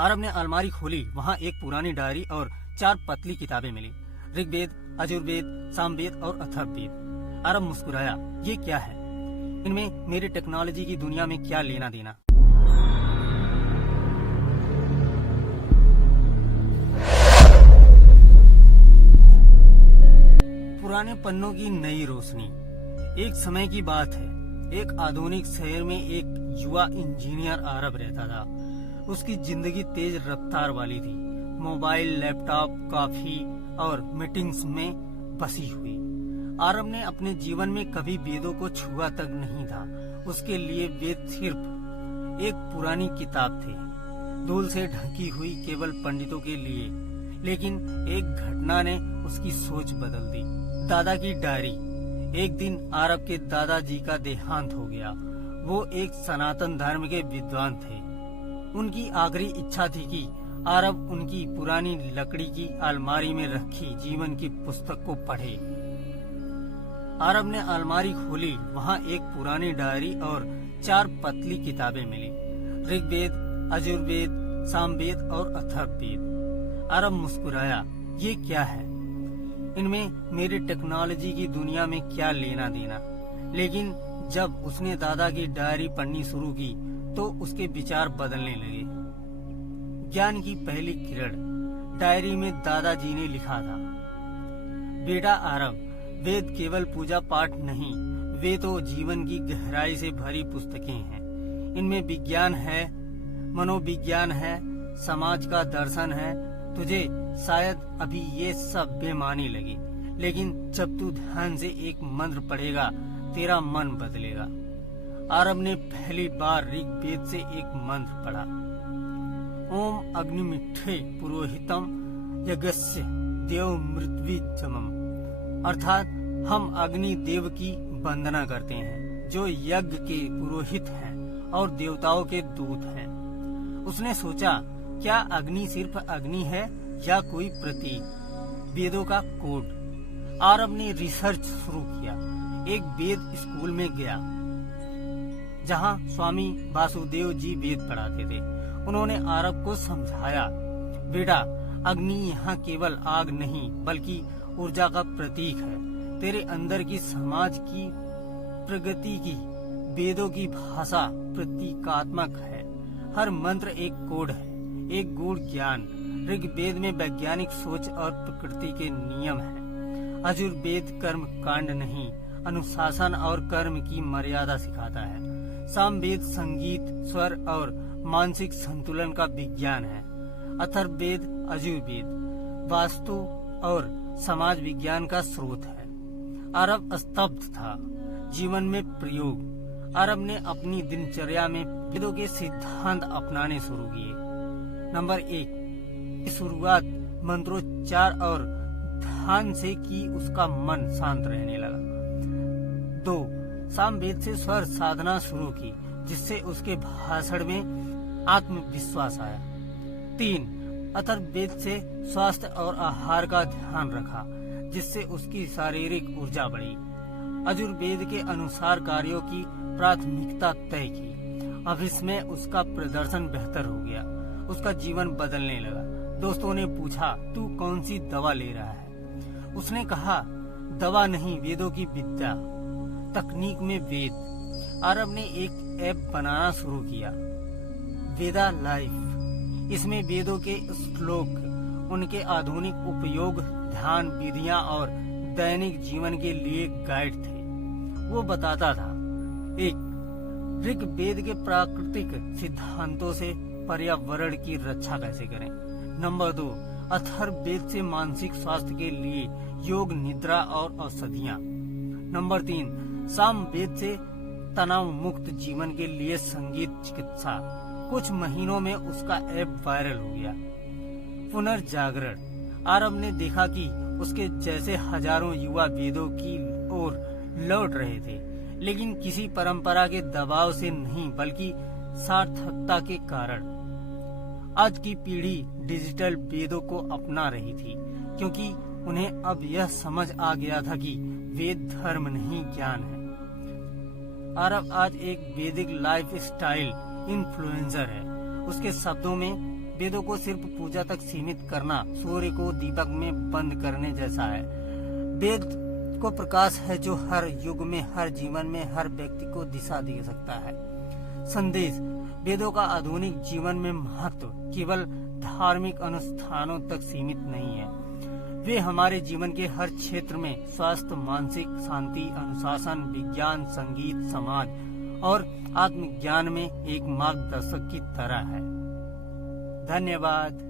आरब ने अलमारी खोली, वहाँ एक पुरानी डायरी और 4 पतली किताबें मिली। ऋग्वेद, यजुर्वेद, सामवेद और अथर्ववेद। आरब मुस्कुराया, ये क्या है? इनमें मेरी टेक्नोलॉजी की दुनिया में क्या लेना देना? पुराने पन्नों की नई रोशनी। एक समय की बात है, एक आधुनिक शहर में एक युवा इंजीनियर आरब रहता था। उसकी जिंदगी तेज रफ्तार वाली थी, मोबाइल, लैपटॉप, कॉफी और मीटिंग्स में बसी हुई। आरब ने अपने जीवन में कभी वेदों को छुआ तक नहीं था। उसके लिए वेद सिर्फ एक पुरानी किताब थे, धूल से ढकी हुई, केवल पंडितों के लिए। लेकिन एक घटना ने उसकी सोच बदल दी। दादा की डायरी। एक दिन आरब के दादाजी का देहांत हो गया। वो एक सनातन धर्म के विद्वान थे। उनकी आखिरी इच्छा थी कि आरब उनकी पुरानी लकड़ी की अलमारी में रखी जीवन की पुस्तक को पढ़े। आरब ने अलमारी खोली, वहाँ एक पुरानी डायरी और 4 पतली किताबें मिली। ऋग्वेद, यजुर्वेद, सामवेद और अथर्ववेद। आरब मुस्कुराया, ये क्या है? इनमें मेरी टेक्नोलॉजी की दुनिया में क्या लेना देना? लेकिन जब उसने दादा की डायरी पढ़नी शुरू की तो उसके विचार बदलने लगे। ज्ञान की पहली किरण। डायरी में दादाजी ने लिखा था, बेटा आरब, वेद केवल पूजा पाठ नहीं, वे तो जीवन की गहराई से भरी पुस्तकें हैं। इनमें विज्ञान है, मनोविज्ञान है, समाज का दर्शन है। तुझे शायद अभी ये सब बेमानी लगे, लेकिन जब तू ध्यान से एक मंत्र पढ़ेगा, तेरा मन बदलेगा। आरब ने पहली बार ऋग्वेद से एक मंत्र पढ़ा, ओम अग्निमिठे पुरोहितम यज्ञस्य देव मृत्विजमम। अर्थात हम अग्नि देव की वंदना करते हैं, जो यज्ञ के पुरोहित हैं और देवताओं के दूत हैं। उसने सोचा, क्या अग्नि सिर्फ अग्नि है या कोई प्रतीक, वेदों का कोड? आरब ने रिसर्च शुरू किया। एक वेद स्कूल में गया, जहां स्वामी वासुदेव जी वेद पढ़ाते थे। उन्होंने आरब को समझाया, बेटा, अग्नि यहाँ केवल आग नहीं बल्कि ऊर्जा का प्रतीक है। तेरे अंदर की समाज की प्रगति की वेदों की भाषा प्रतीकात्मक है। हर मंत्र एक कोड है, एक गूढ़ ज्ञान। ऋग्वेद में वैज्ञानिक सोच और प्रकृति के नियम हैं। यजुर्वेद कर्म कांड नहीं, अनुशासन और कर्म की मर्यादा सिखाता है। सामवेद संगीत, स्वर और मानसिक संतुलन का विज्ञान है। अथर्ववेद, यजुर्वेद वास्तु और समाज विज्ञान का स्रोत है। आरब स्तब्ध था। जीवन में प्रयोग। आरब ने अपनी दिनचर्या में वेदों के सिद्धांत अपनाने शुरू किए। नंबर 1, शुरुआत मंत्रोच्चार और ध्यान से की, उसका मन शांत रहने लगा। 2, सामवेद से स्वर साधना शुरू की, जिससे उसके भाषण में आत्मविश्वास आया। 3, अथर्ववेद से स्वास्थ्य और आहार का ध्यान रखा, जिससे उसकी शारीरिक ऊर्जा बढ़ी। यजुर्वेद के अनुसार कार्यों की प्राथमिकता तय की। अब इसमें उसका प्रदर्शन बेहतर हो गया। उसका जीवन बदलने लगा। दोस्तों ने पूछा, तू कौन सी दवा ले रहा है? उसने कहा, दवा नहीं, वेदों की विद्या। तकनीक में वेद। आरब ने एक ऐप बनाना शुरू किया, वेदा लाइफ। इसमें वेदों के श्लोक, उनके आधुनिक उपयोग, ध्यान विधियां और दैनिक जीवन के लिए गाइड थे। वो बताता था, 1, ऋग्वेद के प्राकृतिक सिद्धांतों से पर्यावरण की रक्षा कैसे करें। नंबर 2, अथर्ववेद से मानसिक स्वास्थ्य के लिए योग, निद्रा और औषधियाँ। नंबर 3, सामवेद से तनाव मुक्त जीवन के लिए संगीत चिकित्सा। कुछ महीनों में उसका ऐप वायरल हो गया। पुनर्जागरण। आरब ने देखा कि उसके जैसे हजारों युवा वेदों की ओर लौट रहे थे, लेकिन किसी परंपरा के दबाव से नहीं बल्कि सार्थकता के कारण। आज की पीढ़ी डिजिटल वेदों को अपना रही थी, क्योंकि उन्हें अब यह समझ आ गया था कि वेद धर्म नहीं, ज्ञान है। आरब आज एक वैदिक लाइफ स्टाइल इन्फ्लुएंसर है। उसके शब्दों में वेदों को सिर्फ पूजा तक सीमित करना सूर्य को दीपक में बंद करने जैसा है। वेद को प्रकाश है जो हर युग में, हर जीवन में, हर व्यक्ति को दिशा दे सकता है। संदेश: वेदों का आधुनिक जीवन में महत्व केवल धार्मिक अनुष्ठानों तक सीमित नहीं है। वे हमारे जीवन के हर क्षेत्र में स्वास्थ्य, मानसिक शांति, अनुशासन, विज्ञान, संगीत, समाज और आत्मज्ञान में एक मार्गदर्शक की तरह है। धन्यवाद।